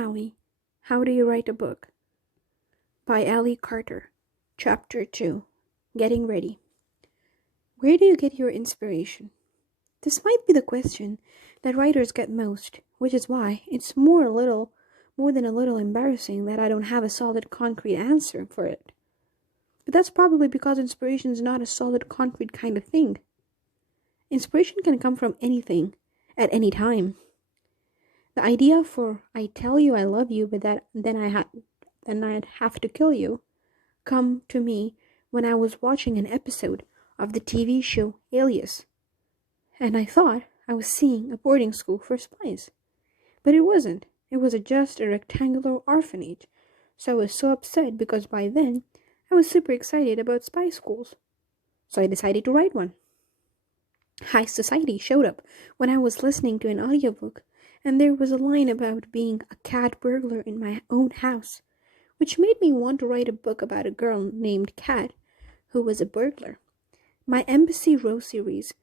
Allie. How Do You Write a Book? By Allie Carter. Chapter 2. Getting Ready. Where do you get your inspiration? This might be the question that writers get most, which is why it's more than a little embarrassing that I don't have a solid concrete answer for it. But that's probably because inspiration is not a solid concrete kind of thing. Inspiration can come from anything, at any time. The idea for "I tell you I love you, but then I'd have to kill you" come to me when I was watching an episode of the TV show Alias, and I thought I was seeing a boarding school for spies. But it wasn't. It was just a rectangular orphanage. So I was so upset because by then I was super excited about spy schools. So I decided to write one. High Society showed up when I was listening to an audiobook, and there was a line about being a cat burglar in my own house, which made me want to write a book about a girl named Cat who was a burglar. My Embassy Row series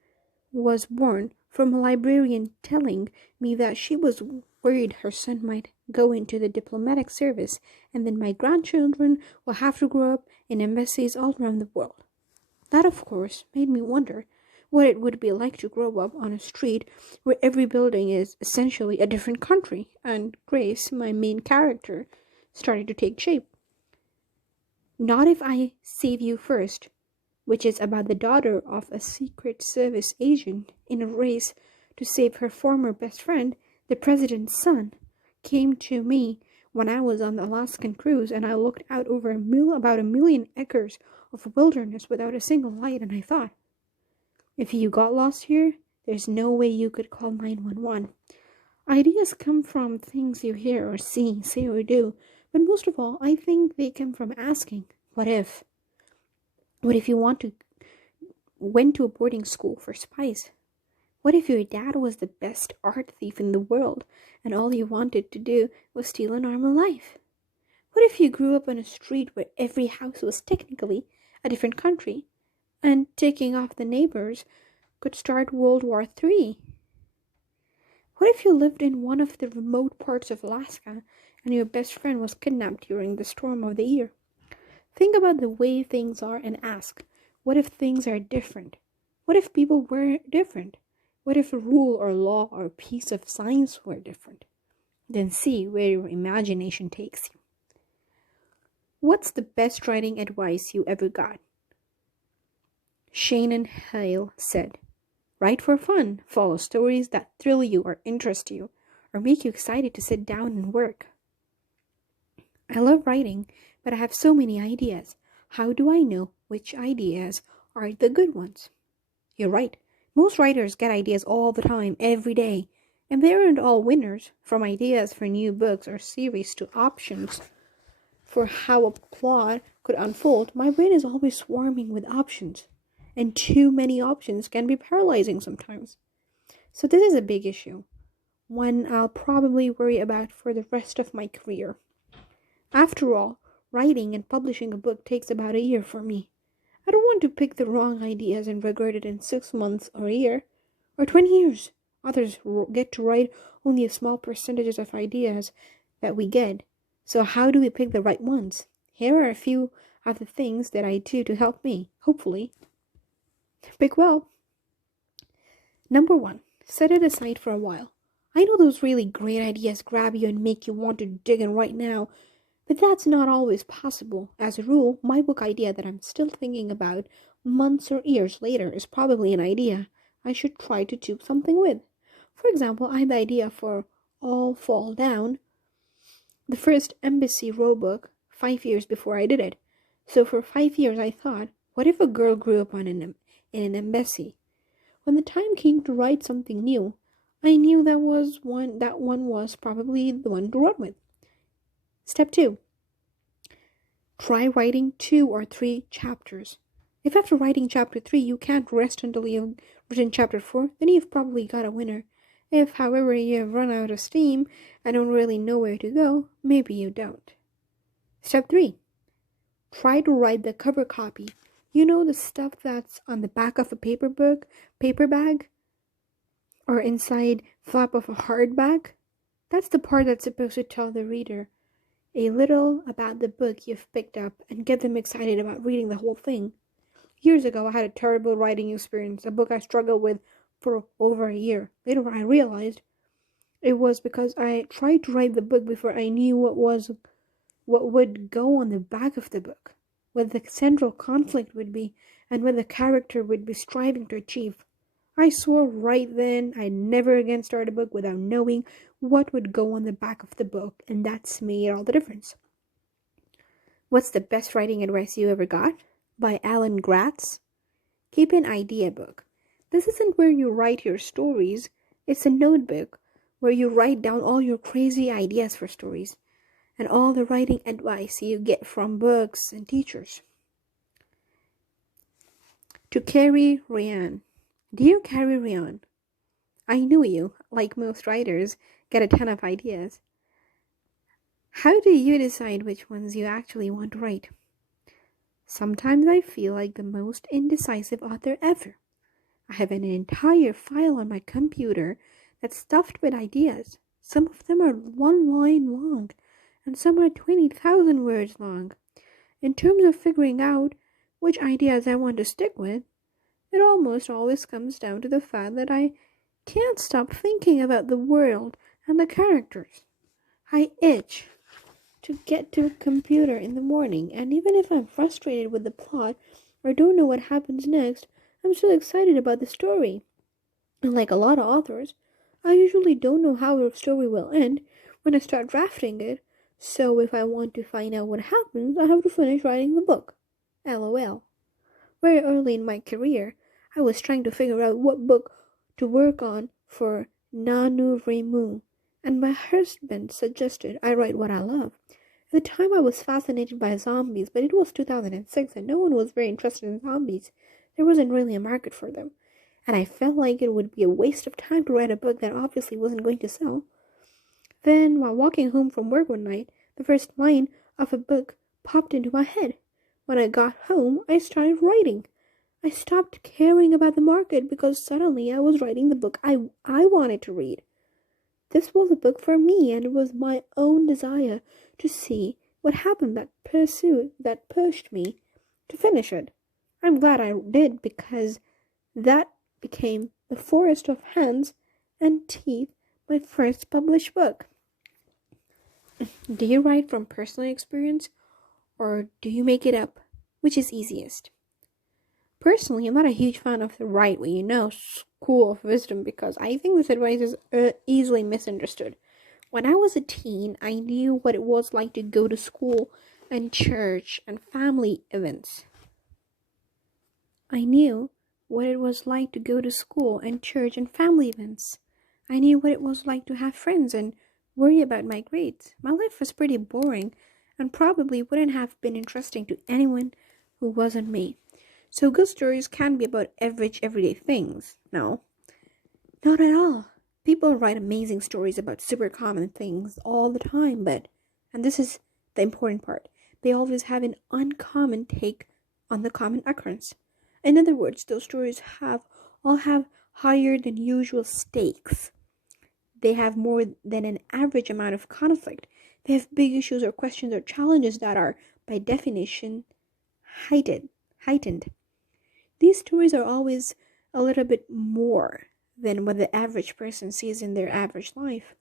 was born from a librarian telling me that she was worried her son might go into the diplomatic service, and then my grandchildren will have to grow up in embassies all around the world. That, of course, made me wonder what it would be like to grow up on a street where every building is essentially a different country, and Grace, my main character, started to take shape. Not If I Save You First, which is about the daughter of a Secret Service agent in a race to save her former best friend, the president's son, came to me when I was on the Alaskan cruise, and I looked out over about a million acres of wilderness without a single light, and I thought, if you got lost here, there's no way you could call 911. Ideas come from things you hear or see, say or do, but most of all, I think they come from asking, what if? What if you went to a boarding school for spies? What if your dad was the best art thief in the world, and all you wanted to do was steal a normal life? What if you grew up on a street where every house was technically a different country, and ticking off the neighbors could start World War III? What if you lived in one of the remote parts of Alaska and your best friend was kidnapped during the storm of the year? Think about the way things are and ask, what if things are different? What if people were different? What if a rule or law or piece of science were different? Then see where your imagination takes you. What's the best writing advice you ever got? Shannon Hale said, "Write for fun. Follow stories that thrill you or interest you or make you excited to sit down and work." I love writing, but I have so many ideas. How do I know which ideas are the good ones? You're right. Most writers get ideas all the time, every day, and they aren't all winners, from ideas for new books or series to options for how a plot could unfold. My brain is always swarming with options, and too many options can be paralyzing sometimes. So this is a big issue, one I'll probably worry about for the rest of my career. After all, writing and publishing a book takes about a year for me. I don't want to pick the wrong ideas and regret it in 6 months or a year, or 20 years. Others get to write only a small percentage of ideas that we get. So how do we pick the right ones? Here are a few of the things that I do to help me, hopefully, pick well. Number 1, set it aside for a while. I know those really great ideas grab you and make you want to dig in right now, but that's not always possible. As a rule, my book idea that I'm still thinking about months or years later is probably an idea I should try to do something with. For example, I had the idea for All Fall Down, the first Embassy Row book, 5 years before I did it. So for 5 years I thought, what if a girl grew up in an embassy? When the time came to write something new, I knew that one was probably the one to run with. Step 2. Try writing 2 or 3 chapters. If after writing chapter 3 you can't rest until you've written chapter 4, then you've probably got a winner. If, however, you've run out of steam and don't really know where to go, maybe you don't. Step 3. Try to write the cover copy. You know, the stuff that's on the back of a paper bag, or inside flap of a hardback? That's the part that's supposed to tell the reader a little about the book you've picked up and get them excited about reading the whole thing. Years ago, I had a terrible writing experience, a book I struggled with for over a year. Later, I realized it was because I tried to write the book before I knew what would go on the back of the book, what the central conflict would be, and what the character would be striving to achieve. I swore right then I'd never again start a book without knowing what would go on the back of the book, and that's made all the difference. What's the best writing advice you ever got? By Alan Gratz. Keep an idea book. This isn't where you write your stories, it's a notebook where you write down all your crazy ideas for stories and all the writing advice you get from books and teachers. To Carrie Ryan. Dear Carrie Ryan, I knew you, like most writers, get a ton of ideas. How do you decide which ones you actually want to write? Sometimes I feel like the most indecisive author ever. I have an entire file on my computer that's stuffed with ideas. Some of them are 1 line long, and some are 20,000 words long. In terms of figuring out which ideas I want to stick with, it almost always comes down to the fact that I can't stop thinking about the world and the characters. I itch to get to a computer in the morning, and even if I'm frustrated with the plot or don't know what happens next, I'm still excited about the story. And like a lot of authors, I usually don't know how a story will end when I start drafting it, so if I want to find out what happens, I have to finish writing the book. LOL. Very early in my career, I was trying to figure out what book to work on for NaNoWriMo, and my husband suggested I write what I love. At the time, I was fascinated by zombies, but it was 2006 and no one was very interested in zombies. There wasn't really a market for them, and I felt like it would be a waste of time to write a book that obviously wasn't going to sell. Then, while walking home from work one night, the first line of a book popped into my head. When I got home, I started writing. I stopped caring about the market because suddenly I was writing the book I wanted to read. This was a book for me, and it was my own desire to see what happened that pushed me to finish it. I'm glad I did, because that became The Forest of Hands and Teeth, my first published book. Do you write from personal experience, or do you make it up? Which is easiest? Personally, I'm not a huge fan of the write what you know school of wisdom, because I think this advice is easily misunderstood. When I was a teen, I knew what it was like to go to school and church and family events. I knew what it was like to go to school and church and family events. I knew what it was like to have friends and worry about my grades. My life was pretty boring and probably wouldn't have been interesting to anyone who wasn't me. So good stories can be about average everyday things. No, not at all. People write amazing stories about super common things all the time, and this is the important part, they always have an uncommon take on the common occurrence. In other words, those stories all have higher than usual stakes. They have more than an average amount of conflict. They have big issues or questions or challenges that are, by definition, heightened. These stories are always a little bit more than what the average person sees in their average life.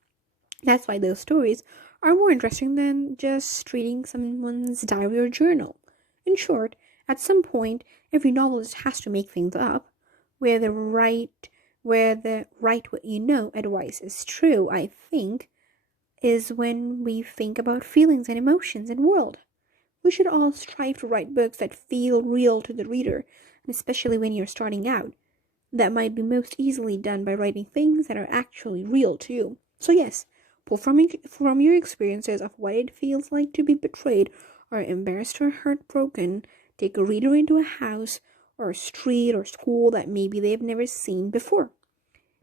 That's why those stories are more interesting than just reading someone's diary or journal. In short, at some point, every novelist has to make things up. Where the write what you know advice is true, I think, is when we think about feelings and emotions and world. We should all strive to write books that feel real to the reader, and especially when you're starting out. That might be most easily done by writing things that are actually real to you. So yes, pull from your experiences of what it feels like to be betrayed or embarrassed or heartbroken. Take a reader into a house or a street or school that maybe they've never seen before.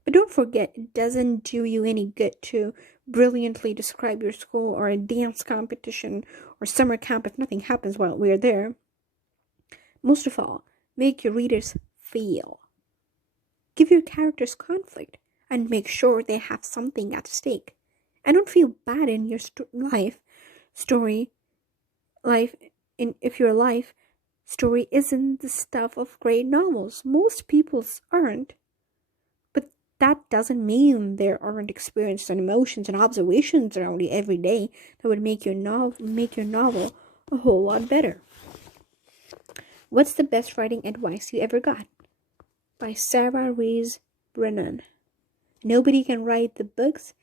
But don't forget, it doesn't do you any good to brilliantly describe your school or a dance competition or summer camp if nothing happens while we're there. Most of all, make your readers feel. Give your characters conflict and make sure they have something at stake. I don't feel bad in your story life in if your life story isn't the stuff of great novels. Most people's aren't. But that doesn't mean there aren't experiences and emotions and observations around you every day that would make your novel a whole lot better. What's the best writing advice you ever got? By Sarah Rees Brennan. Nobody can write the books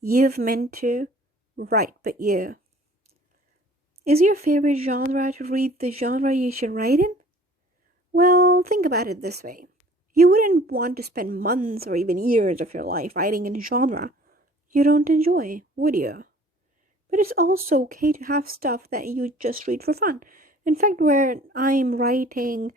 you've meant to write but you. Is your favorite genre to read the genre you should write in? Well, think about it this way. You wouldn't want to spend months or even years of your life writing in a genre you don't enjoy, would you? But it's also okay to have stuff that you just read for fun. In fact, when I'm writing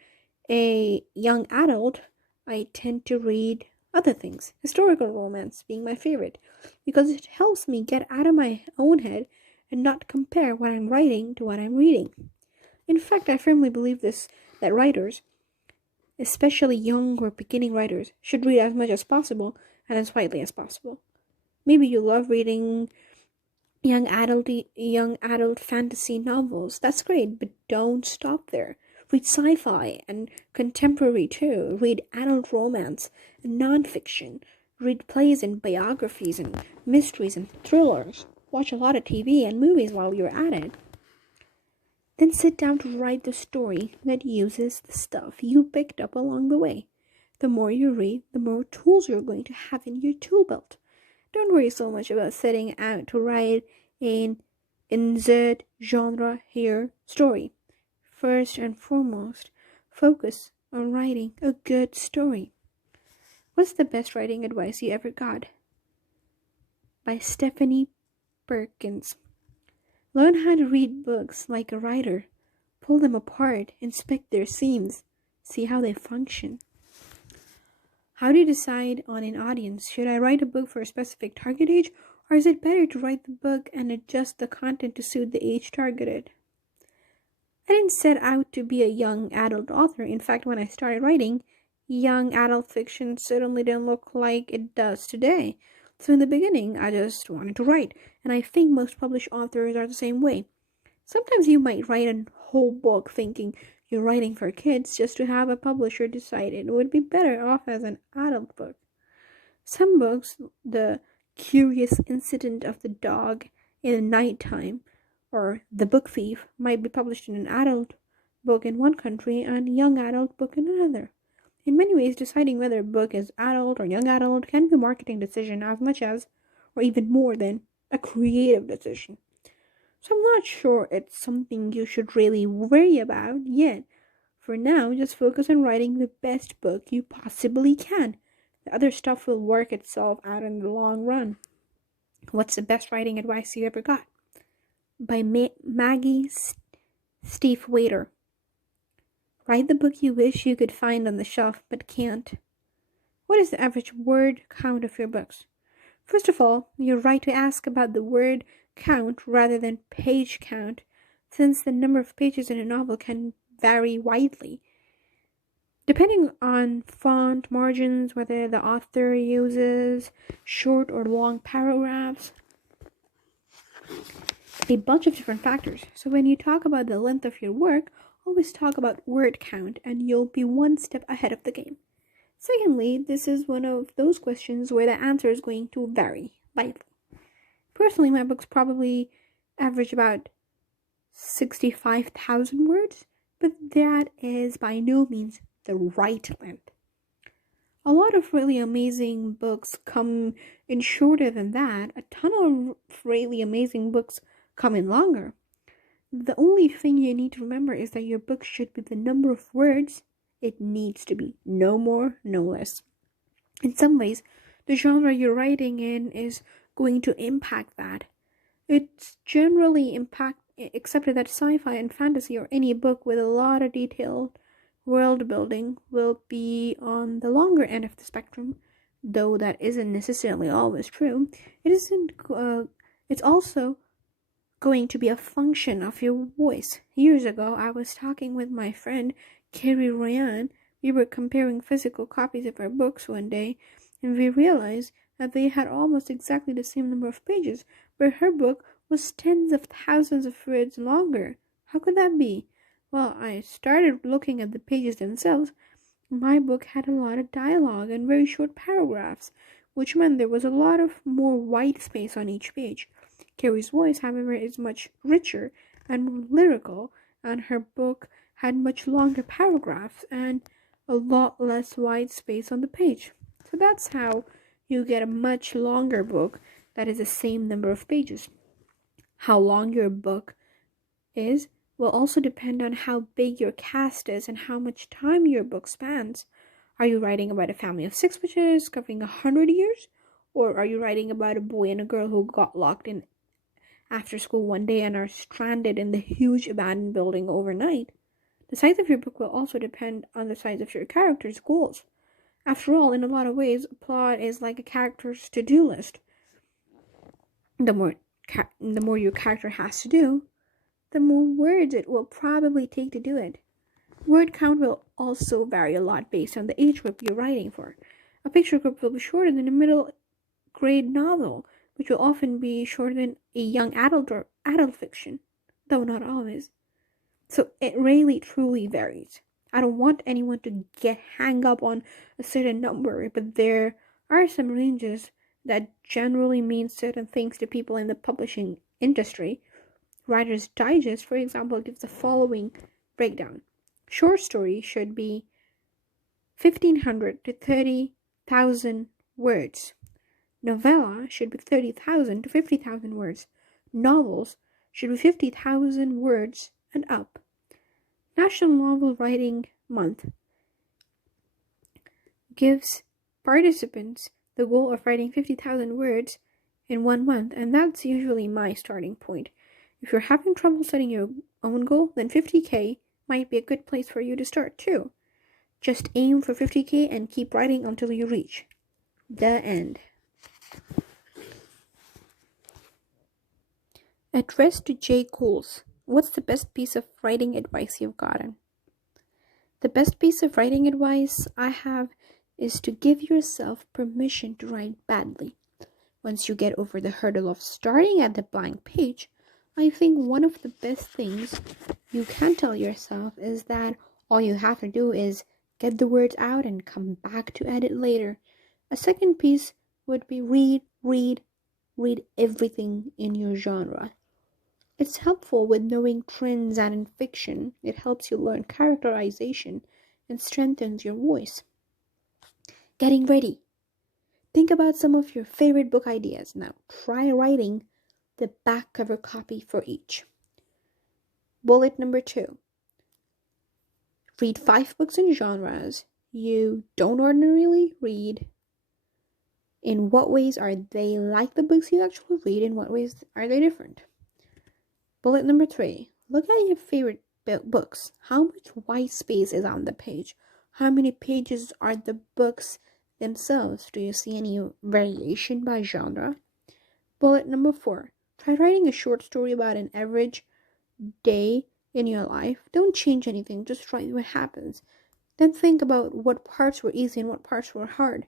a young adult, I tend to read other things, historical romance being my favorite, because it helps me get out of my own head and not compare what I'm writing to what I'm reading. In fact, I firmly believe that writers, especially young or beginning writers, should read as much as possible and as widely as possible. Maybe you love reading young adult fantasy novels. That's great, but don't stop there. Read sci-fi and contemporary too. Read adult romance and nonfiction. Read plays and biographies and mysteries and thrillers. Watch a lot of TV and movies while you're at it. Then sit down to write the story that uses the stuff you picked up along the way. The more you read, the more tools you're going to have in your tool belt. Don't worry so much about setting out to write an insert genre here story. First and foremost, focus on writing a good story. What's the best writing advice you ever got? By Stephanie Perkins. Learn how to read books like a writer. Pull them apart, inspect their seams, see how they function. How do you decide on an audience? Should I write a book for a specific target age, or is it better to write the book and adjust the content to suit the age targeted? I didn't set out to be a young adult author. In fact, when I started writing, young adult fiction certainly didn't look like it does today. So in the beginning, I just wanted to write, and I think most published authors are the same way. Sometimes you might write a whole book thinking you're writing for kids just to have a publisher decide it would be better off as an adult book. Some books, The Curious Incident of the Dog in the Nighttime or The Book Thief, might be published in an adult book in one country and a young adult book in another. In many ways, deciding whether a book is adult or young adult can be a marketing decision as much as, or even more than, a creative decision. So I'm not sure it's something you should really worry about yet. For now, just focus on writing the best book you possibly can. The other stuff will work itself out in the long run. What's the best writing advice you ever got? By Maggie Stiefvater. Write the book you wish you could find on the shelf but can't. What is the average word count of your books? First of all, you're right to ask about the word count rather than page count, since the number of pages in a novel can vary widely. Depending on font margins, whether the author uses short or long paragraphs, a bunch of different factors. So when you talk about the length of your work, always talk about word count and you'll be one step ahead of the game. Secondly, this is one of those questions where the answer is going to vary widely. Personally, my books probably average about 65,000 words, but that is by no means the right length. A lot of really amazing books come in shorter than that. A ton of really amazing books come in longer. The only thing you need to remember is that your book should be the number of words it needs to be. No more, no less. In some ways, the genre you're writing in is going to impact that. It's generally accepted that sci-fi and fantasy or any book with a lot of detailed world building will be on the longer end of the spectrum, though that isn't necessarily always true. It's also going to be a function of your voice. Years ago, I was talking with my friend Carrie Ryan. We were comparing physical copies of our books one day, and we realized and they had almost exactly the same number of pages, but her book was tens of thousands of words longer. How could that be? Well, I started looking at the pages themselves. My book had a lot of dialogue and very short paragraphs, which meant there was a lot of more white space on each page. Carrie's voice, however, is much richer and more lyrical, and her book had much longer paragraphs and a lot less white space on the page. So that's how you get a much longer book that is the same number of pages. How long your book is will also depend on how big your cast is and how much time your book spans. Are you writing about a family of 6 witches covering 100 years? Or are you writing about a boy and a girl who got locked in after school one day and are stranded in the huge abandoned building overnight? The size of your book will also depend on the size of your character's goals. After all, in a lot of ways, a plot is like a character's to-do list. The more your character has to do, the more words it will probably take to do it. Word count will also vary a lot based on the age group you're writing for. A picture group will be shorter than a middle grade novel, which will often be shorter than a young adult or adult fiction, though not always. So it really truly varies. I don't want anyone to get hung up on a certain number, but there are some ranges that generally mean certain things to people in the publishing industry. Writer's Digest, for example, gives the following breakdown. Short story should be 1,500 to 30,000 words. Novella should be 30,000 to 50,000 words. Novels should be 50,000 words and up. National Novel Writing Month gives participants the goal of writing 50,000 words in 1 month, and that's usually my starting point. If you're having trouble setting your own goal, then 50k might be a good place for you to start too. Just aim for 50k and keep writing until you reach the end. Addressed to J. Cools. What's the best piece of writing advice you've gotten? The best piece of writing advice I have is to give yourself permission to write badly. Once you get over the hurdle of starting at the blank page, I think one of the best things you can tell yourself is that all you have to do is get the words out and come back to edit later. A second piece would be read everything in your genre. It's helpful with knowing trends, and in fiction, it helps you learn characterization and strengthens your voice. Getting ready. Think about some of your favorite book ideas. Now, try writing the back cover copy for each. Bullet number 2. Read 5 books in genres you don't ordinarily read. In what ways are they like the books you actually read? In what ways are they different? Bullet number 3. Look at your favorite books. How much white space is on the page? How many pages are the books themselves? Do you see any variation by genre? Bullet number 4. Try writing a short story about an average day in your life. Don't change anything, just write what happens. Then think about what parts were easy and what parts were hard.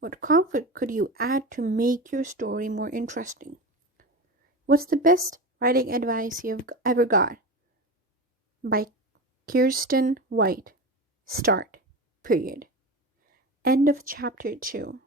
What conflict could you add to make your story more interesting? What's the best writing advice you've ever got? By Kirsten White. Start. Period. End of chapter 2.